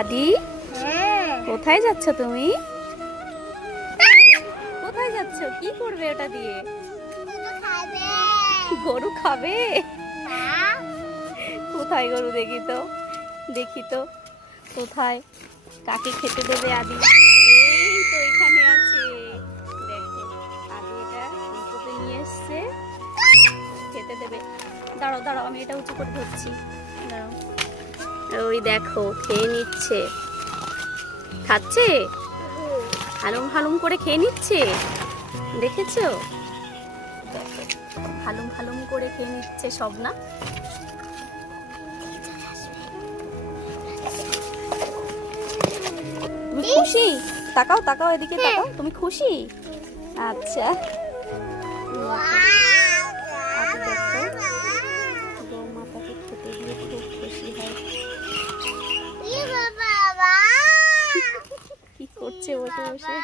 আদি, কোথায় যাচ্ছ তুমি? কোথায় যাচ্ছ? কি করবে ওটা দিয়ে? গরু খাবে? কোথায় গরু? দেখি তো, দেখি তো কোথায়। কাকে খেতে দেবে আদি? এই তো এখানে আছে। দেখো, আদি এটা উঁচুতে নিয়ে এসছে, খেতে দেবে। দাঁড়াও দাঁড়াও, আমি এটা উঁচু করে ধরছি। দাঁড়াও। ওই দেখো, খেয়ে নিচ্ছে। খাচ্ছে, হালুম হালুম করে খেয়ে নিচ্ছে। দেখেছো? দেখো, হালুম হালুম করে খেয়ে নিচ্ছে সব। না, তুমি খুশি? তাকাও তাকাও, এদিকে তাকাও। তুমি খুশি? আচ্ছা। আদি দেখো, গৌমাতাকে খেতে দিয়ে খুব খুশি হয়। কি করছে বসে বসে?